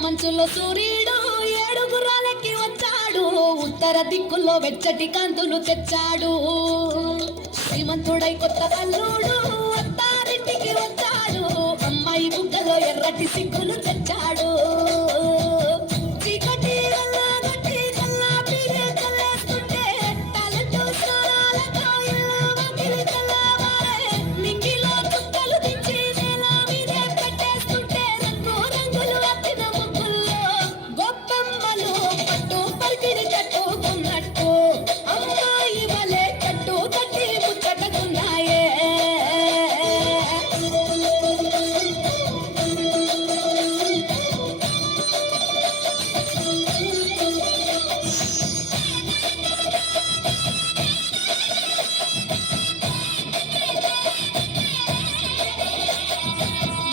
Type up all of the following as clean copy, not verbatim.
మంచులో సూర్యుడు ఏడుగురాలకి వచ్చాడు. ఉత్తర దిక్కుల్లో వెచ్చటి కాంతులు తెచ్చాడు. శ్రీమంతుడై కొత్త అల్లుడు అత్తారింటికి వచ్చాడు. అమ్మాయి బుగ్గలో ఎర్రటి సిగ్గులు తెచ్చాడు. చీకటి వెళ్ళగట్టి కల్లాపిరే కల్లేస్తుంటే తలతో స్నానాలతో ఇల్లు వాకిలి తెల్లవారే. మింగిలో చుక్కలు దించి నేల మీదే పెట్టేస్తుంటే రంగు రంగులు అద్దిన ముగ్గుల్లో గొప్పమ్మలు పట్టు పరికిడి కట్టుకున్నట్టు అమ్మాయి వలె కట్టు కట్టి ముచ్చటకున్నాయే.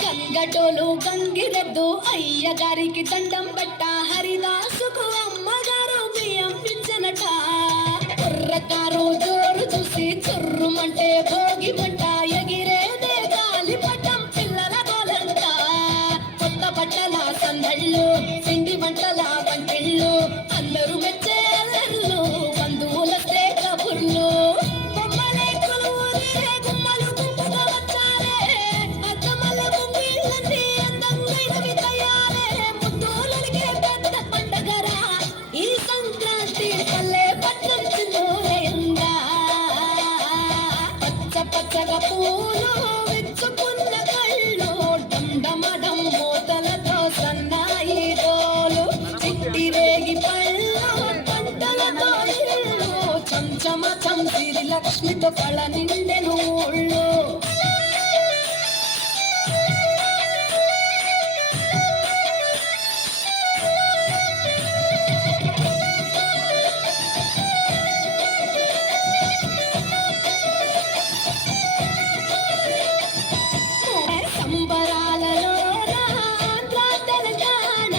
గంగటోలు గంగిరెద్దు అయ్యగారికి దండం పట్ట. హరిదాసుకు అమ్మగారు బియ్యం పిచ్చనట. కుర్రకారు జోరు చూసి చుర్రుమంటే భోగి మంట. ఎగిరేదే గాలిపటం పిల్లల గోలంట. కొత్త బట్టల సందళ్ళు పిండి వంటల వంటిళ్ళు అందరూ మెచ్చే అల్లర్లు బంధువులస్తే కబుర్లు. బొమ్మలే కొలువురే గుమ్మలు గుంపుగా వచ్చారే. అద్దమల ముంగిళ్ళన్నీ అందంగైనవి తయారే. ముద్దులొలిగే పెద్ద పండగరా ఈ సంక్రాంతి పల్లె పట్నం చిన్నోయిందా. పచ్చ పచ్చగా పూలు విచ్చుకున్న కళ్ళు డండమడం మోతలతో సన్నాయి డోలు. చిట్టి రేగి పళ్ళు పంటలతో ఇల్లు చంచమ చంసిరి లక్ష్మితో కళ నిండెను ఊళ్ళు. సంబరాలలో ఆంధ్ర తెలంగాణ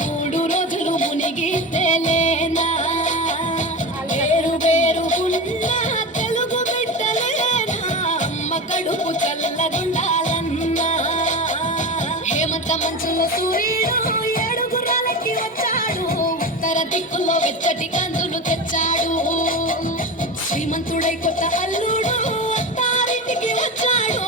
3 రోజులు మునిగి తేలేనా. వేరు వేరు ఉన్న తెలుగు బిడ్డలేనా అమ్మ కడుపు చల్లగుండాలన్నా. హేమంత మంచులో సూర్యుడు ఏడుగురాలకి వచ్చాడు. ఉత్తర దిక్కుల్లో వెచ్చటి కాంతులు తెచ్చాడు. శ్రీమంతుడై కొత్త అల్లుడు అత్తారింటికి వచ్చాడు.